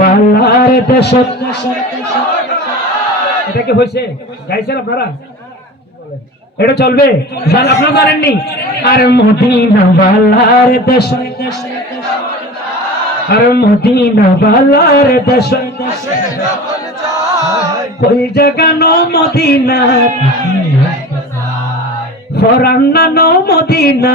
বালার দেশ। এটা কি হয়েছে? গাইছেন আপনারা? এটা চলবে? আপনারা জানেননি? আর মদিনা বালার দেশ। আর মদিনা বালার দেশ। কই জাগানো মদিনা? ফরান্নানো মদিনা।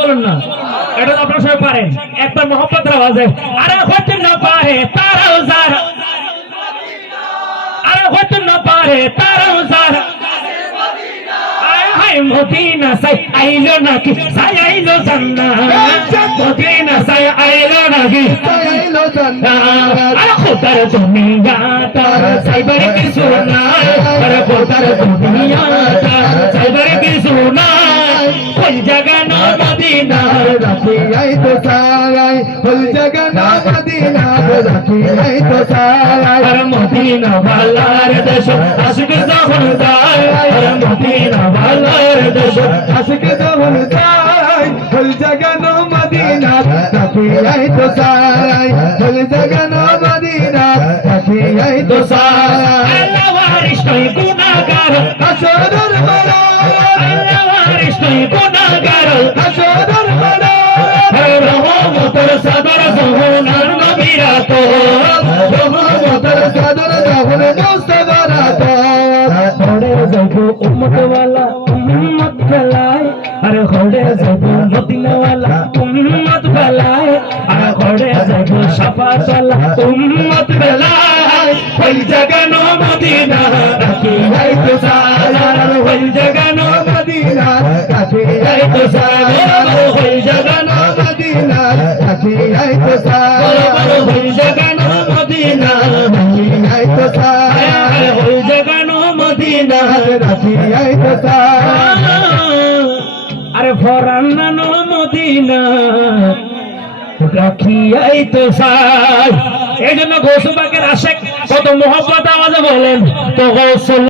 বলুন না। এটা তো সবাই পারেন। একবার মোহাম্মদ আওয়াজে, আরে হতে না পারে তারাও যারা আরে হতে না পারে হায় মদিনা সাই আইলো নাকি? সাই আইলো জান্নাত। মদিনা সাই আইলো নাকি? আরে খোদার দুনিয়া তার সাইবার কি সোনা আরে খোদার দুনিয়া তার সাইবার কি সোনা কোন জায়গা না মদিনা। আর মদিনা বালার দেশ আশিক যখন আজকে যখন যাই হল জাগানো মদিনা? তাকিয়াই তো সাই হল জাগানো মদিনা? তাকিয়াই তো সাই আল্লাহ ওয়ারিশ নই গুনাহগার আসরের মারা আল্লাহ ওয়ারিশ নই গুনাহগার আসরের মারা রহমতের সাদর সোনার নবীরা তো। রহমতের সাদর যখন মুস্তাফারা তো। হরে যাব উম্মত ওয়ালা ফেলায় আরে হরে যাব মদিনা ওয়ালা উম্মত ফেলায় আরে হরে যাব শাফাত ওয়ালা উম্মত ফেলায় ওই জাগানো মদিনা, রাখি তো সালার ওই জাগানো মদিনা তাকিয়াই তো সাই ওই জাগানো মদিনা তাকিয়াই তো সাই ওই জাগানো মদিনা তাকিয়াই তো সাই ওই জাগানো মদিনা তাকিয়াই তো সাই আরে ফরান্নানো মদিনা রাখিয়াই তো সাই এই জন্য গৌসুবাকের আশেক কত মোহব্বত আওয়াজে বলেন তো গৌসুল